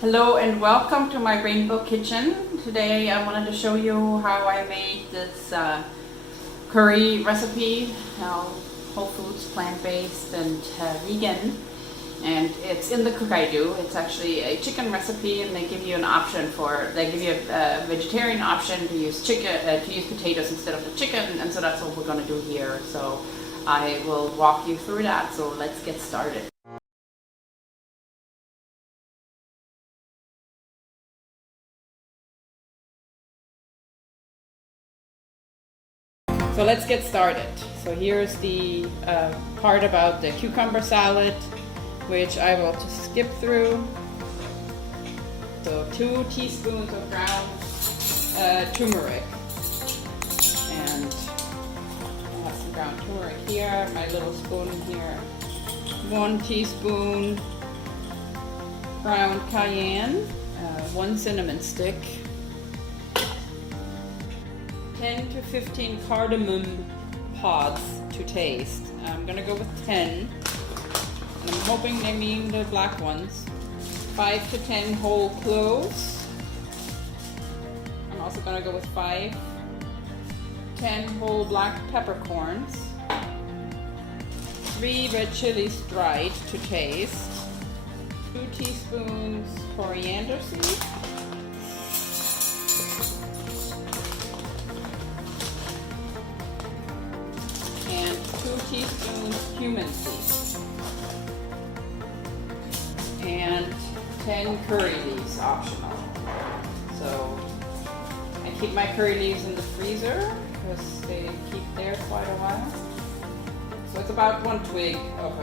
Hello and welcome to my rainbow kitchen. Today I wanted to show you how I made this curry recipe, whole foods, plant-based and vegan. And it's in the Cookidoo. It's actually a chicken recipe, and they give you a vegetarian option to use potatoes instead of the chicken, and so that's what we're going to do here. So I will walk you through that. So let's get started. So let's get started. So here's the part about the cucumber salad, which I will just skip through. So 2 teaspoons of ground turmeric. And I have some ground turmeric here, my little spoon here. 1 teaspoon ground cayenne, 1 cinnamon stick, 10 to 15 cardamom pods to taste. I'm gonna go with 10. And I'm hoping they mean the black ones. 5 to 10 whole cloves. I'm also gonna go with 10 whole black peppercorns. 3 red chilies dried to taste. 2 teaspoons coriander seeds. And 2 teaspoons cumin seeds. And 10 curry leaves, optional. So I keep my curry leaves in the freezer because they keep there quite a while. So it's about 1 twig of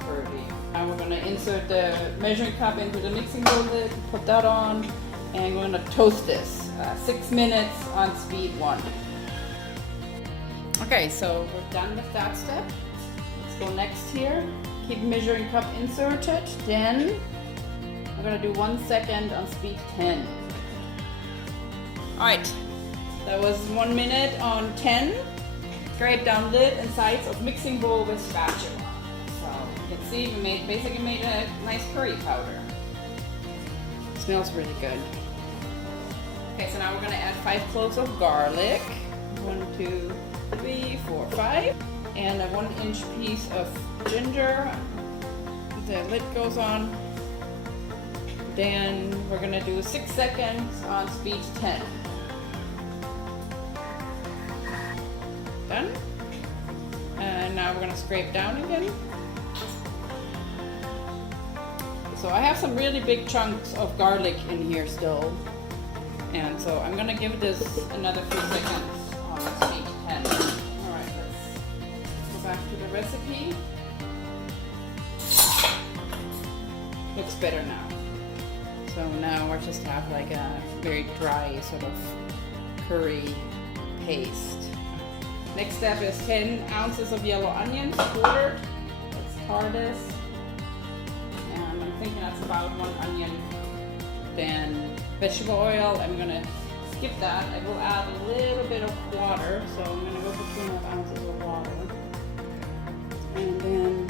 curry leaf. Now we're going to insert the measuring cup into the mixing bowl lid, put that on, and we're going to toast this 6 minutes on speed 1. Okay, so we're done with that step. Let's go next here. Keep measuring cup inserted. Then we're gonna do 1 second on speed 10. All right, that was 1 minute on 10. Scrape down lid and sides of mixing bowl with spatula. So you can see we basically made a nice curry powder. It smells really good. Okay, so now we're gonna add 5 cloves of garlic. 1, 2, 3, 4, 5. And a 1-inch piece of ginger. The lid goes on. Then we're gonna do 6 seconds on speed 10. Done. And now we're gonna scrape down again. So I have some really big chunks of garlic in here still. And so I'm gonna give this another few seconds on speed 10. Alright, let's go back to the recipe. Looks better now. So now we just have like a very dry sort of curry paste. Next step is 10 ounces of yellow onions quartered. Let's tar this. And I'm thinking that's about 1 onion. Then vegetable oil, I'm gonna skip that. I will add a little bit of water. So I'm gonna go for 2.5 ounces of water. And then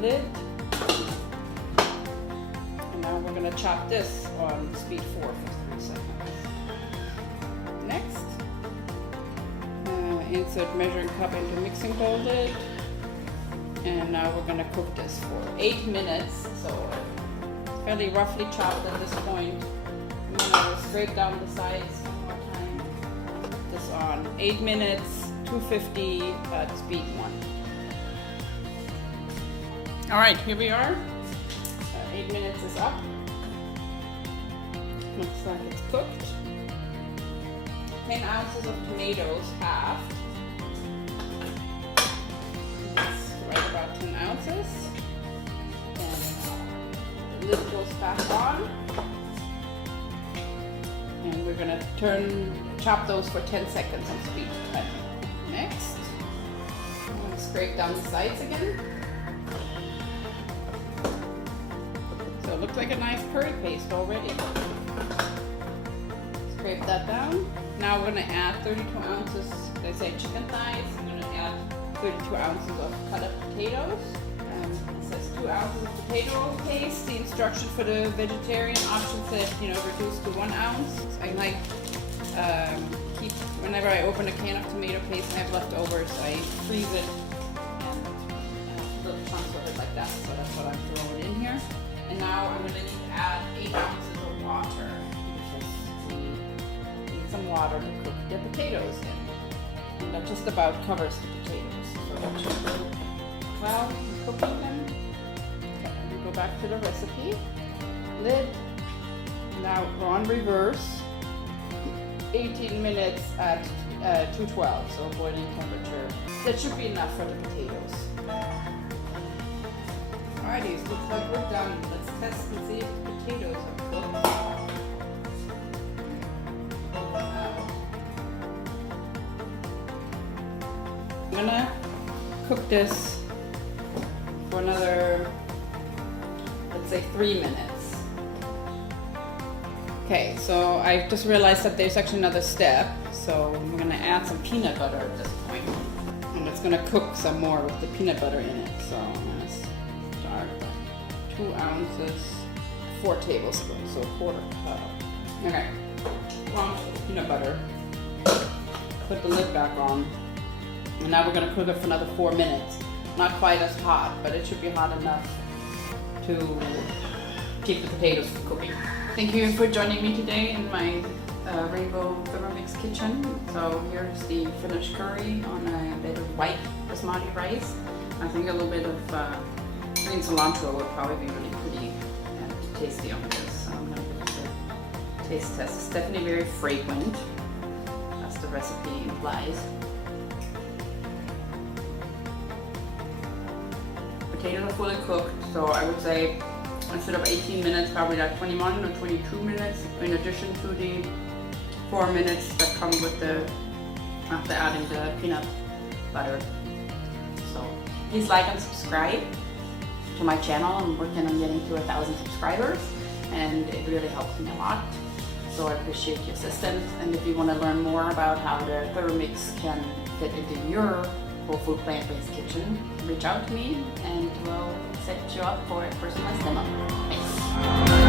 lid. Now we're going to chop this on speed 4 for 3 seconds. Next, insert measuring cup into mixing bowl lid. And now we're going to cook this for 8 minutes. So fairly roughly chopped at this point. I'm going to scrape down the sides one more time. Put this on 8 minutes, 250 at speed 1. All right, here we are. 8 minutes is up. Looks like it's cooked. 10 ounces of tomatoes halved. That's right about 10 ounces. And the lid goes back on. And we're gonna chop those for 10 seconds on speed 10. Next, I'm gonna scrape down the sides again. So it looks like a nice curry paste already. Scrape that down. Now we're going to add 32 ounces, they say chicken thighs. I'm going to add 32 ounces of cut up potatoes. It says 2 2 ounces of potato paste. The instruction for the vegetarian option said, reduce to 1 ounce. I like keep, whenever I open a can of tomato paste and I have leftovers, I freeze it and little chunks of it like that. So that's what I'm throwing in here. And now I'm going to need to add 8 ounces of water because we need some water to cook the potatoes in. And that just about covers the potatoes. So that should go well cooking them. Okay, we go back to the recipe. Lid. Now we're on reverse. 18 minutes at 212, so boiling temperature. That should be enough for the potatoes. Alrighty, so looks like we're done. Let's test and see if the potatoes are cooked. I'm gonna cook this for another, let's say 3 minutes. Okay, so I just realized that there's actually another step. So I'm gonna add some peanut butter at this point. And it's gonna cook some more with the peanut butter in it. So I'm gonna start with 2 ounces, 4 tablespoons, so a quarter cup. Okay, 1 ounce of peanut butter. Put the lid back on. And now we're gonna cook it for another 4 minutes. Not quite as hot, but it should be hot enough to keep the potatoes cooking. Thank you for joining me today in my rainbow Thermomix kitchen. So here's the finished curry on a bit of white basmati rice. I think a little bit of green cilantro would probably be really pretty and tasty on this. So I'm going to give it a taste test. It's definitely very fragrant, as the recipe implies. Potatoes are fully cooked, so I would say instead of 18 minutes, probably like 21 or 22 minutes, in addition to the 4 minutes that come with after adding the peanut butter. So please like and subscribe to my channel. I'm working on getting to 1,000 subscribers, and it really helps me a lot. So I appreciate your assistance. And if you want to learn more about how the Thermomix can fit into your whole food plant-based kitchen, reach out to me and we'll set you up for a personalized demo. Thanks.